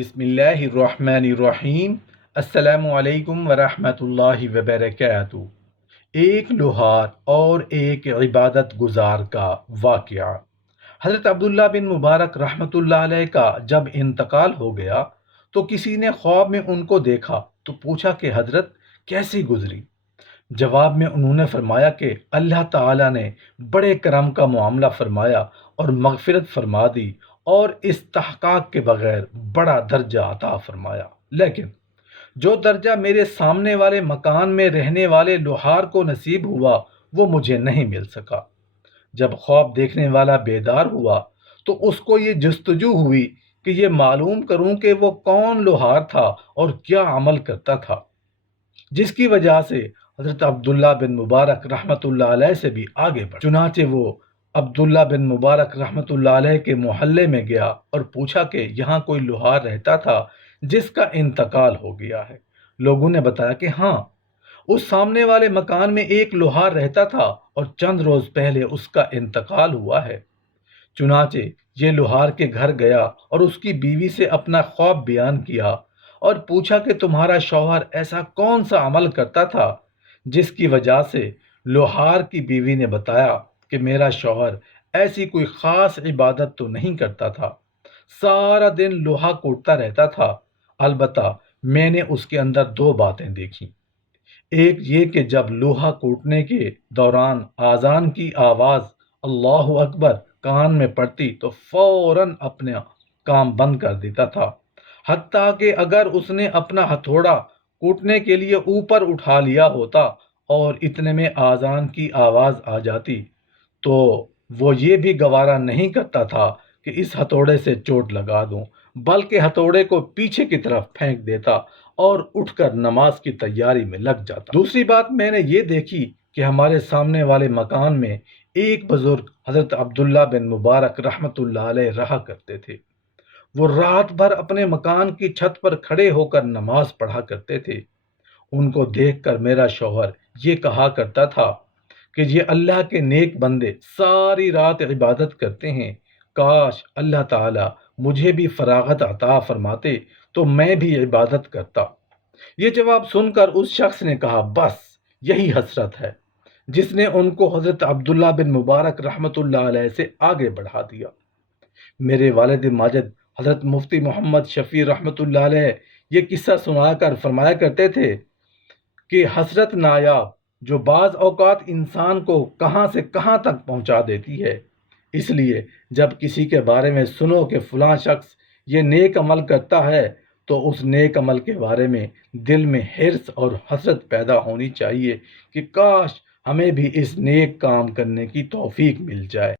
بسم اللہ الرحمن الرحیم۔ السلام علیکم ورحمۃ اللہ وبرکاتہ۔ ایک لوہار اور ایک عبادت گزار کا واقعہ۔ حضرت عبداللہ بن مبارک رحمۃ اللہ علیہ کا جب انتقال ہو گیا تو کسی نے خواب میں ان کو دیکھا تو پوچھا کہ حضرت کیسی گزری؟ جواب میں انہوں نے فرمایا کہ اللہ تعالیٰ نے بڑے کرم کا معاملہ فرمایا اور مغفرت فرما دی اور استحقاق کے بغیر بڑا درجہ عطا فرمایا، لیکن جو درجہ میرے سامنے والے مکان میں رہنے والے لوہار کو نصیب ہوا وہ مجھے نہیں مل سکا۔ جب خواب دیکھنے والا بیدار ہوا تو اس کو یہ جستجو ہوئی کہ یہ معلوم کروں کہ وہ کون لوہار تھا اور کیا عمل کرتا تھا، جس کی وجہ سے حضرت عبداللہ بن مبارک رحمۃ اللہ علیہ سے بھی آگے بڑھا۔ چنانچہ وہ عبداللہ بن مبارک رحمۃ اللہ علیہ کے محلے میں گیا اور پوچھا کہ یہاں کوئی لوہار رہتا تھا جس کا انتقال ہو گیا ہے؟ لوگوں نے بتایا کہ ہاں، اس سامنے والے مکان میں ایک لوہار رہتا تھا اور چند روز پہلے اس کا انتقال ہوا ہے۔ چنانچہ یہ لوہار کے گھر گیا اور اس کی بیوی سے اپنا خواب بیان کیا اور پوچھا کہ تمہارا شوہر ایسا کون سا عمل کرتا تھا جس کی وجہ سے؟ لوہار کی بیوی نے بتایا کہ میرا شوہر ایسی کوئی خاص عبادت تو نہیں کرتا تھا، سارا دن لوہا کوٹتا رہتا تھا، البتہ میں نے اس کے اندر دو باتیں دیکھی۔ ایک یہ کہ جب لوہا کوٹنے کے دوران آذان کی آواز اللہ اکبر کان میں پڑتی تو فوراً اپنا کام بند کر دیتا تھا، حتیٰ کہ اگر اس نے اپنا ہتھوڑا کوٹنے کے لیے اوپر اٹھا لیا ہوتا اور اتنے میں آذان کی آواز آ جاتی تو وہ یہ بھی گوارا نہیں کرتا تھا کہ اس ہتھوڑے سے چوٹ لگا دوں، بلکہ ہتھوڑے کو پیچھے کی طرف پھینک دیتا اور اٹھ کر نماز کی تیاری میں لگ جاتا۔ دوسری بات میں نے یہ دیکھی کہ ہمارے سامنے والے مکان میں ایک بزرگ حضرت عبداللہ بن مبارک رحمۃ اللہ علیہ رہا کرتے تھے۔ وہ رات بھر اپنے مکان کی چھت پر کھڑے ہو کر نماز پڑھا کرتے تھے۔ ان کو دیکھ کر میرا شوہر یہ کہا کرتا تھا کہ یہ اللہ کے نیک بندے ساری رات عبادت کرتے ہیں، کاش اللہ تعالیٰ مجھے بھی فراغت عطا فرماتے تو میں بھی عبادت کرتا۔ یہ جواب سن کر اس شخص نے کہا بس یہی حسرت ہے، جس نے ان کو حضرت عبداللہ بن مبارک رحمۃ اللہ علیہ سے آگے بڑھا دیا۔ میرے والد ماجد حضرت مفتی محمد شفیع رحمۃ اللہ علیہ یہ قصہ سنا کر فرمایا کرتے تھے کہ حسرت نایاب جو بعض اوقات انسان کو کہاں سے کہاں تک پہنچا دیتی ہے، اس لیے جب کسی کے بارے میں سنو کہ فلاں شخص یہ نیک عمل کرتا ہے تو اس نیک عمل کے بارے میں دل میں حرص اور حسرت پیدا ہونی چاہیے کہ کاش ہمیں بھی اس نیک کام کرنے کی توفیق مل جائے۔